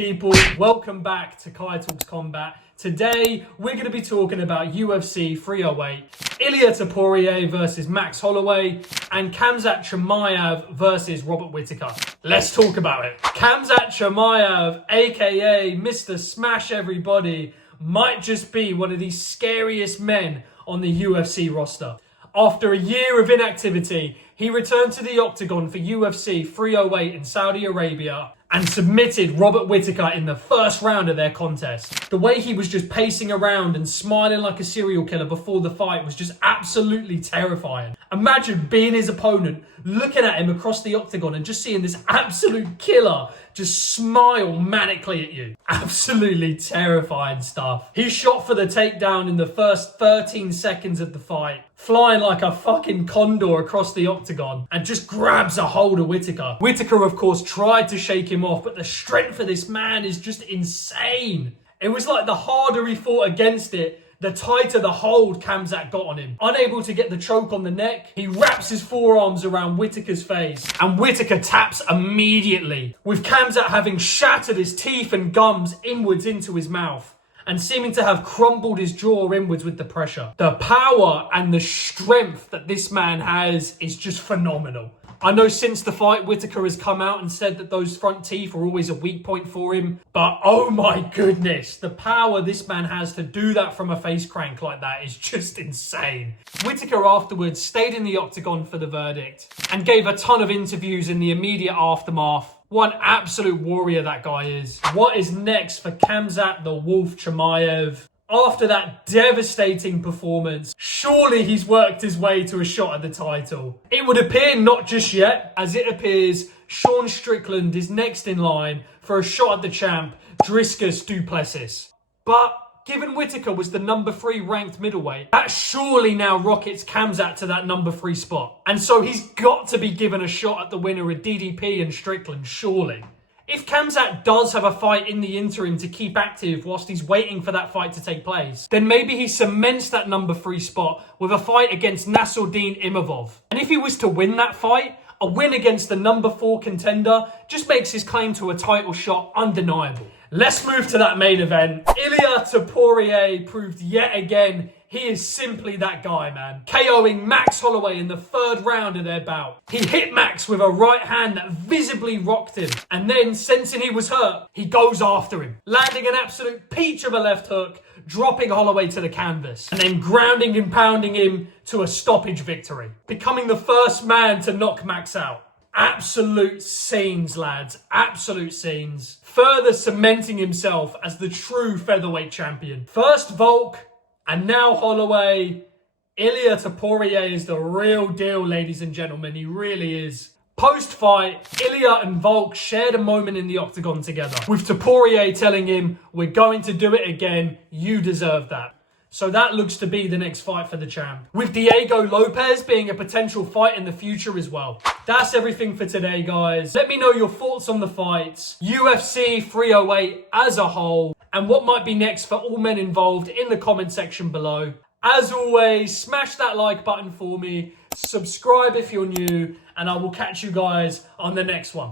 people, welcome back to Kai Talks Combat. Today, we're going to be talking about UFC 308, Ilia Topuria versus Max Holloway, and Khamzat Chimaev versus Robert Whittaker. Let's talk about it. Khamzat Chimaev, aka Mr. Smash Everybody, might just be one of the scariest men on the UFC roster. After a year of inactivity, he returned to the octagon for UFC 308 in Saudi Arabia and submitted Robert Whittaker in the first round of their contest. The way he was just pacing around and smiling like a serial killer before the fight was just absolutely terrifying. Imagine being his opponent, looking at him across the octagon and just seeing this absolute killer just smile manically at you. Absolutely terrifying stuff. He shot for the takedown in the first 13 seconds of the fight, flying like a fucking condor across the octagon and just grabs a hold of Whittaker. Whittaker, of course, tried to shake him off, but the strength of this man is just insane. It was like the harder he fought against it, the tighter the hold Khamzat got on him. Unable to get the choke on the neck, he wraps his forearms around Whittaker's face, and Whittaker taps immediately, with Khamzat having shattered his teeth and gums inwards into his mouth, and seeming to have crumbled his jaw inwards with the pressure. The power and the strength that this man has is just phenomenal. I know since the fight, Whittaker has come out and said that those front teeth are always a weak point for him. But oh my goodness, the power this man has to do that from a face crank like that is just insane. Whittaker afterwards stayed in the octagon for the verdict and gave a ton of interviews in the immediate aftermath. One absolute warrior that guy is. What is next for Khamzat the Wolf Chimaev? After that devastating performance, surely he's worked his way to a shot at the title. It would appear not just yet, as it appears Sean Strickland is next in line for a shot at the champ, Dricus du Plessis. But given Whittaker was the number 3 ranked middleweight, that surely now rockets Khamzat to that number 3 spot. And so he's got to be given a shot at the winner of DDP and Strickland, surely. If Khamzat does have a fight in the interim to keep active whilst he's waiting for that fight to take place, then maybe he cements that number 3 spot with a fight against Nassourdine Imavov. And if he was to win that fight, a win against the number 4 contender just makes his claim to a title shot undeniable. Let's move to that main event. Ilia Topuria proved yet again he is simply that guy, man. KOing Max Holloway in the 3rd round of their bout. He hit Max with a right hand that visibly rocked him. And then, sensing he was hurt, he goes after him, landing an absolute peach of a left hook, dropping Holloway to the canvas, and then grounding and pounding him to a stoppage victory, becoming the first man to knock Max out. Absolute scenes, lads. Absolute scenes. Further cementing himself as the true featherweight champion. First Volk, and now Holloway. Ilia Topuria is the real deal, ladies and gentlemen. He really is. Post-fight, Ilia and Volk shared a moment in the octagon together, with Topuria telling him, "We're going to do it again. You deserve that." So that looks to be the next fight for the champ, with Diego Lopez being a potential fight in the future as well. That's everything for today, guys. Let me know your thoughts on the fights, UFC 308 as a whole, and what might be next for all men involved in the comment section below. As always, smash that like button for me, subscribe if you're new, and I will catch you guys on the next one.